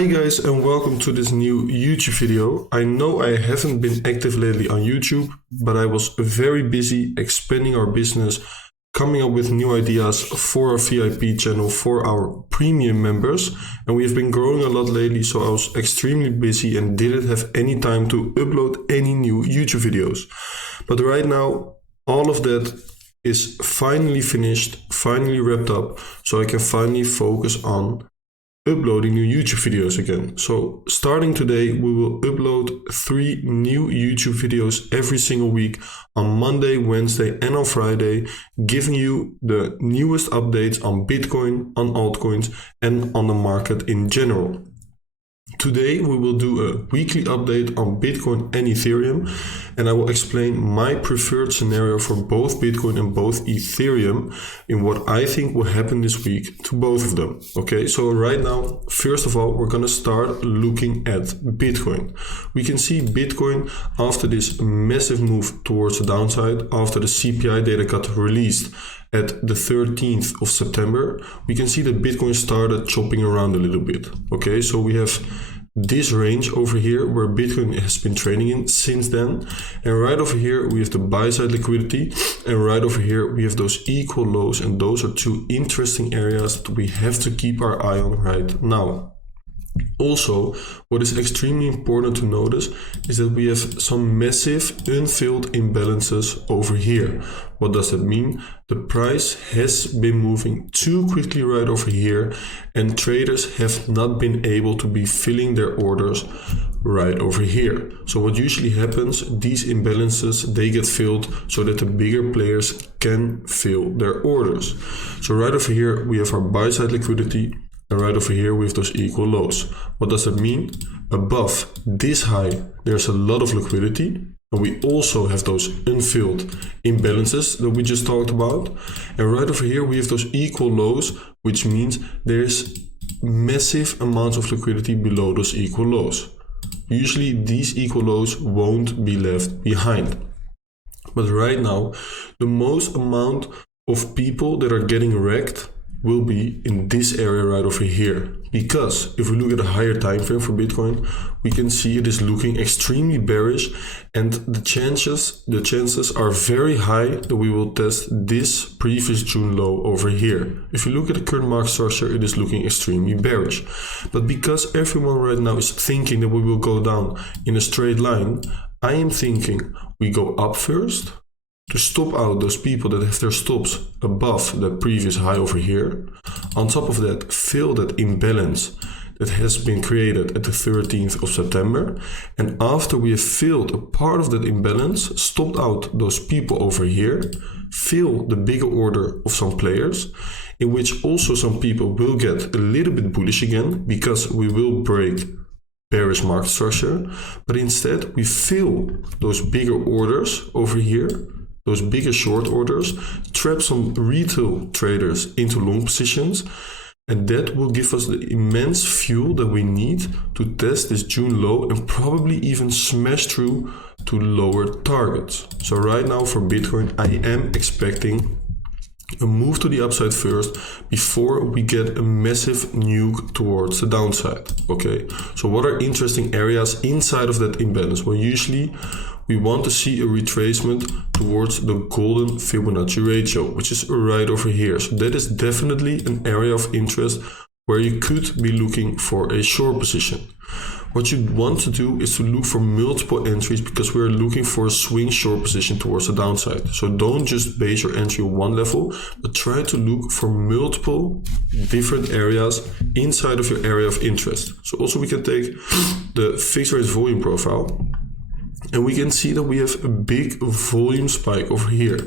Hi guys, and welcome to this new YouTube video. I know I haven't been active lately on YouTube, but I was very busy expanding our business, coming up with new ideas for our VIP channel for our premium members, and we have been growing a lot lately, so I was extremely busy and didn't have any time to upload any new YouTube videos. But right now, all of that is finally finished, finally wrapped up, so I can finally focus on uploading new YouTube videos again. So starting today, we will upload 3 new YouTube videos every single week on Monday, Wednesday, and on Friday, giving you the newest updates on Bitcoin, on altcoins, and on the market in general. Today, we will do a weekly update on Bitcoin and Ethereum, and I will explain my preferred scenario for both Bitcoin and both Ethereum in what I think will happen this week to both of them. Okay, so right now, first of all, we're going to start looking at Bitcoin. We can see Bitcoin after this massive move towards the downside, after the CPI data got released at the 13th of September, we can see that Bitcoin started chopping around a little bit. Okay, so we have this range over here where Bitcoin has been trading in since then, and right over here we have the buy side liquidity, and right over here we have those equal lows, and those are 2 interesting areas that we have to keep our eye on right now. Also, what is extremely important to notice is that we have some massive unfilled imbalances over here. What does that mean? The price has been moving too quickly right over here, and traders have not been able to be filling their orders right over here. So what usually happens, these imbalances, they get filled so that the bigger players can fill their orders. So right over here we have our buy side liquidity, and right over here we have those equal lows. What does that mean? Above this high there's a lot of liquidity, and we also have those unfilled imbalances that we just talked about, and right over here we have those equal lows, which means there's massive amounts of liquidity below those equal lows. Usually these equal lows won't be left behind, but right now the most amount of people that are getting wrecked will be in this area right over here, because if we look at a higher time frame for Bitcoin, we can see it is looking extremely bearish, and the chances are very high that we will test this previous June low over here. If you look at the current market structure, it is looking extremely bearish, but because everyone right now is thinking that we will go down in a straight line, I am thinking we go up first to stop out those people that have their stops above the previous high over here. On top of that, fill that imbalance that has been created at the 13th of September. And after we have filled a part of that imbalance, stopped out those people over here, fill the bigger order of some players, in which also some people will get a little bit bullish again because we will break bearish market structure. But instead we fill those bigger orders over here, those bigger short orders, trap some retail traders into long positions, and that will give us the immense fuel that we need to test this June low and probably even smash through to lower targets. So right now for Bitcoin, I am expecting a move to the upside first before we get a massive nuke towards the downside. Okay, so what are interesting areas inside of that imbalance? Well, usually we want to see a retracement towards the golden Fibonacci ratio, which is right over here. So that is definitely an area of interest where you could be looking for a short position. What you want to do is to look for multiple entries, because we're looking for a swing short position towards the downside. So don't just base your entry on one level, but try to look for multiple different areas inside of your area of interest. So also we can take the fixed rate volume profile, and we can see that we have a big volume spike over here.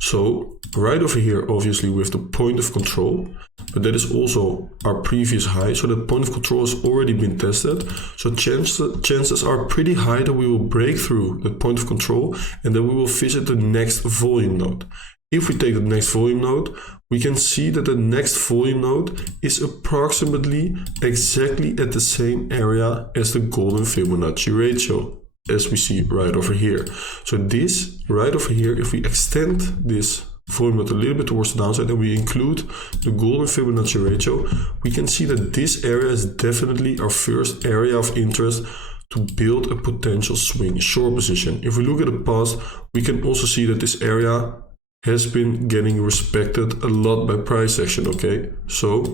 So right over here, obviously we have the point of control, but that is also our previous high. So the point of control has already been tested. So chances are pretty high that we will break through the point of control and that we will visit the next volume node. If we take the next volume node, we can see that the next volume node is approximately exactly at the same area as the golden Fibonacci ratio, as we see right over here. So this right over here, if we extend this volume out a little bit towards the downside and we include the golden Fibonacci ratio, we can see that this area is definitely our first area of interest to build a potential swing short position. If we look at the past, we can also see that this area has been getting respected a lot by price action, okay? So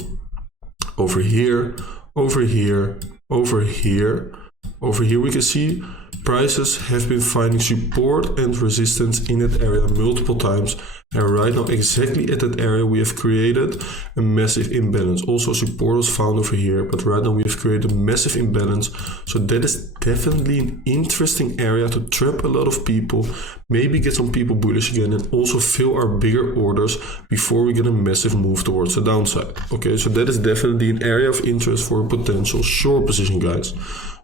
over here, over here, over here, over here, we can see prices have been finding support and resistance in that area multiple times. And right now, exactly at that area, we have created a massive imbalance. Also, support was found over here, but right now we have created a massive imbalance. So that is definitely an interesting area to trap a lot of people, maybe get some people bullish again, and also fill our bigger orders before we get a massive move towards the downside. Okay, so that is definitely an area of interest for a potential short position, guys.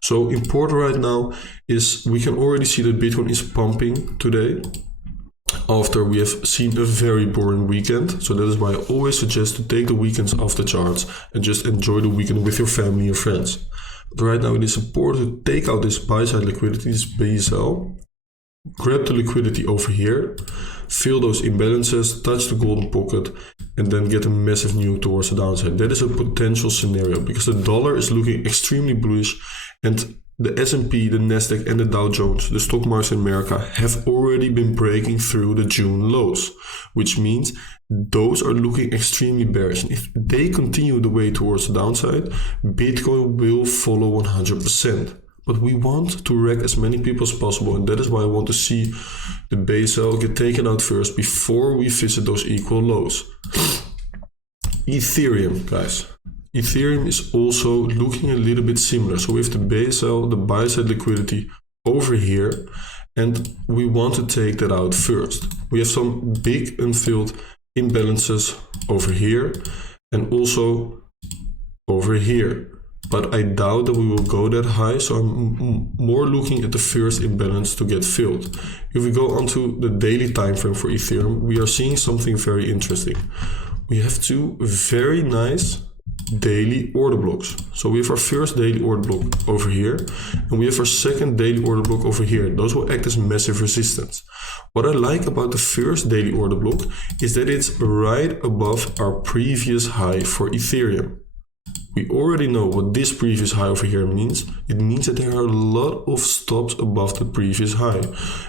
So important right now is we can already see that Bitcoin is pumping today after we have seen a very boring weekend. So that is why I always suggest to take the weekends off the charts and just enjoy the weekend with your family and friends. But right now it is important to take out this buy side liquidity, this BSL, grab the liquidity over here, fill those imbalances, touch the golden pocket, and then get a massive move towards the downside. That is a potential scenario because the dollar is looking extremely bullish, and the S&P, the Nasdaq, and the Dow Jones, the stock markets in America, have already been breaking through the June lows, which means those are looking extremely bearish. And if they continue the way towards the downside, Bitcoin will follow 100%. But we want to wreck as many people as possible, and that is why I want to see the BSL get taken out first before we visit those equal lows. Ethereum, guys. Ethereum is also looking a little bit similar. So we have the BSL, the buy side liquidity over here, and we want to take that out first. We have some big unfilled imbalances over here and also over here. But I doubt that we will go that high, so I'm more looking at the first imbalance to get filled. If we go onto the daily time frame for Ethereum, we are seeing something very interesting. We have two very nice daily order blocks. So we have our first daily order block over here, and we have our second daily order block over here. Those will act as massive resistance. What I like about the first daily order block is that it's right above our previous high for Ethereum. We already know what this previous high over here means. It means that there are a lot of stops above the previous high.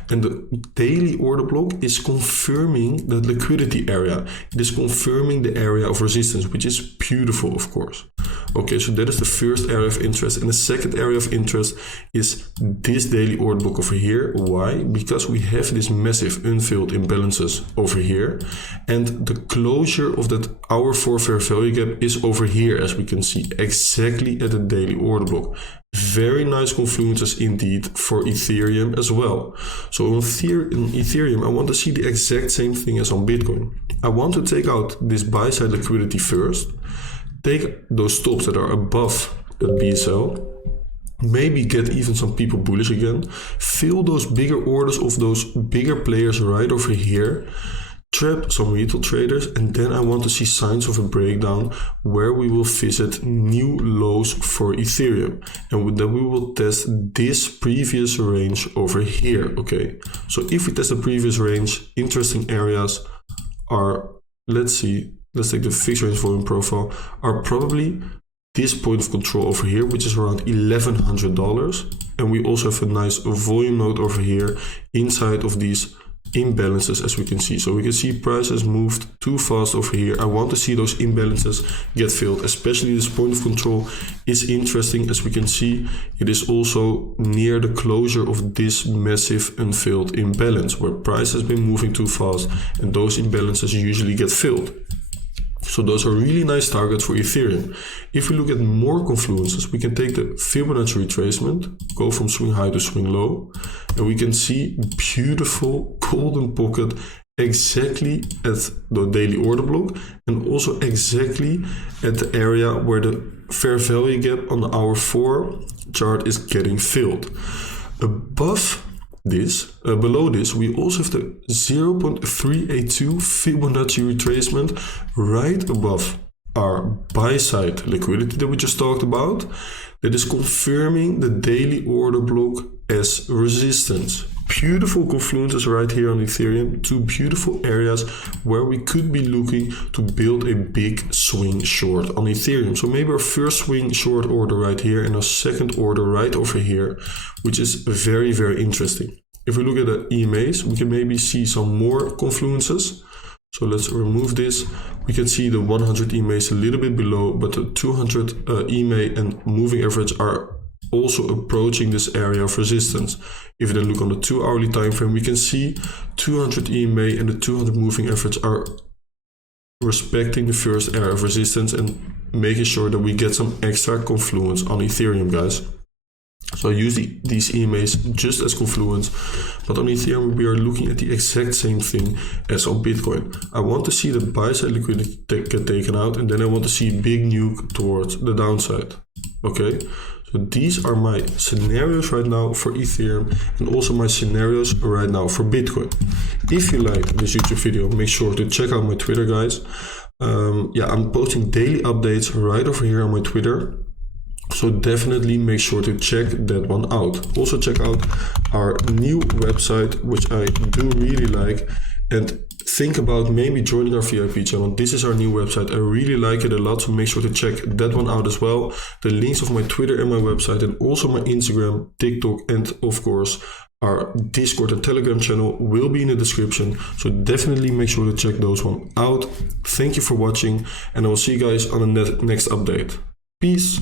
And the daily order block is confirming the liquidity area. It is confirming the area of resistance, which is beautiful, of course. Okay, so that is the first area of interest. And the second area of interest is this daily order block over here. Why? Because we have this massive unfilled imbalances over here. And the closure of that hour 4 fair value gap is over here, as we can see, exactly at the daily order block. Very nice confluences indeed for Ethereum as well. So in Ethereum, I want to see the exact same thing as on Bitcoin. I want to take out this buy side liquidity first, take those stops that are above the BSL, maybe get even some people bullish again, fill those bigger orders of those bigger players right over here, trap some retail traders, and then I want to see signs of a breakdown where we will visit new lows for Ethereum, and then we will test this previous range over here. Okay, so if we test the previous range, interesting areas are, let's take the fixed range volume profile, are probably this point of control over here, which is around $1,100, and we also have a nice volume node over here inside of these imbalances, as we can see. So we can see prices moved too fast over here. I want to see those imbalances get filled, especially this point of control is interesting. As we can see, it is also near the closure of this massive unfilled imbalance where price has been moving too fast, and those imbalances usually get filled. So those are really nice targets for Ethereum. If we look at more confluences, we can take the Fibonacci retracement, go from swing high to swing low, and we can see beautiful golden pocket exactly at the daily order block, and also exactly at the area where the fair value gap on the hour 4 chart is getting filled. Below this, we also have the 0.382 Fibonacci retracement right above our buy side liquidity that we just talked about. That is confirming the daily order block as resistance. beautiful confluences right here on Ethereum, two beautiful areas where we could be looking to build a big swing short on Ethereum. So maybe our first swing short order right here and a second order right over here, which is very, very interesting. If we look at the EMAs, we can maybe see some more confluences. So let's remove this. We can see the 100 EMAs a little bit below, but the 200 EMA and moving average are also approaching this area of resistance. If you then look on the 2 hourly time frame, we can see 200 EMA and the 200 moving average are respecting the first area of resistance and making sure that we get some extra confluence on Ethereum, guys. So I use these EMAs just as confluence, but on Ethereum we are looking at the exact same thing as on Bitcoin. I want to see the buy side liquidity get taken out, and then I want to see a big nuke towards the downside. Okay, so these are my scenarios right now for Ethereum and also my scenarios right now for Bitcoin. If you like this YouTube video, make sure to check out my Twitter, guys. I'm posting daily updates right over here on my Twitter. So definitely make sure to check that one out. Also check out our new website, which I do really like, and think about maybe joining our VIP channel. This is our new website. I really like it a lot, so make sure to check that one out as well. The links of my Twitter and my website, and also my Instagram, TikTok, and of course our Discord and Telegram channel will be in the description. So definitely make sure to check those one out. Thank you for watching, and I will see you guys on the next update. Peace.